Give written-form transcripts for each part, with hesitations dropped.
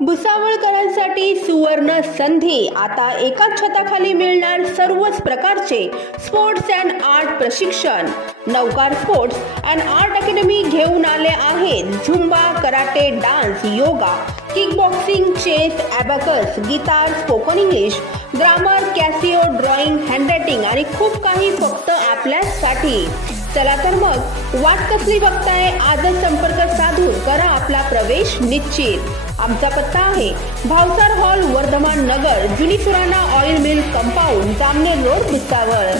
भुसावळकरांसाठी सुवर्ण संधी। आता एकाच छताखाली मिळणार सर्वच प्रकारचे स्पोर्ट्स अँड आर्ट प्रशिक्षण। Navkar sports and art academy घेऊन आले आहेत zumba, karate, dance, yoga, kick boxing, chess, abacus, guitar, spoken English, grammar, Casio, drawing, handwriting आणि खूप काही फक्त आपल्यासाठी। चला तर मग वाट कसली बघताय, आजच संपर्क साधून करा आपला प्रवेश निश्चित। आमचा पत्ता आहे भावसार हॉल, वर्धमान नगर, जुनी Surana oil mill compound, Jamner road, Bhusawal.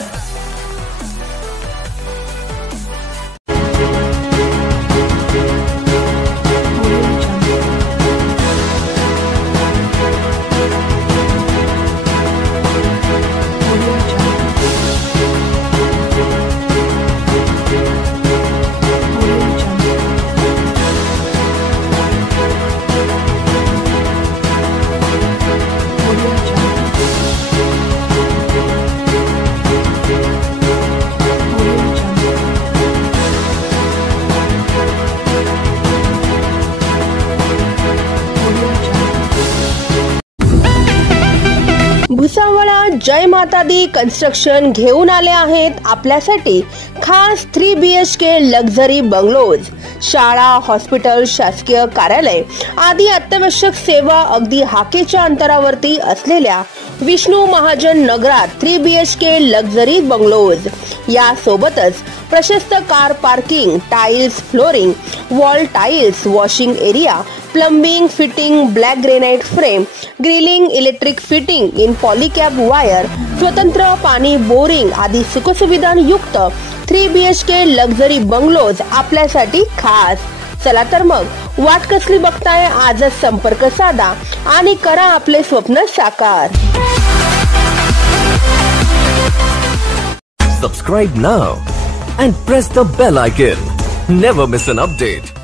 भुसावळा जय माता दी कन्स्ट्रक्शन घेऊन आले आहेत आपल्यासाठी खास 3 BHK लक्झरी बंगलोज। शाळा, हॉस्पिटल, शासकीय कार्यालय आदी अत्यावश्यक सेवा अगदी हाकेच्या अंतरावरती असलेल्या विष्णू महाजन नगरात 3 BHK लक्झरी बंगलोज। या सोबतच प्रशस्त car parking, tiles, flooring, wall tiles, washing area, plumbing, fitting, black granite frame, grilling, electric fitting in Polycab wire, स्वतंत्र पाणी बोरिंग आदी सुखसुविधांयुक्त 3 BHK लक्झरी बंगलोज आपल्यासाठी खास। चला तर मग वाट कसली बघताय, आजच संपर्क साधा आणि करा आपले स्वप्न साकार। Subscribe now and press the bell icon. Never miss an update.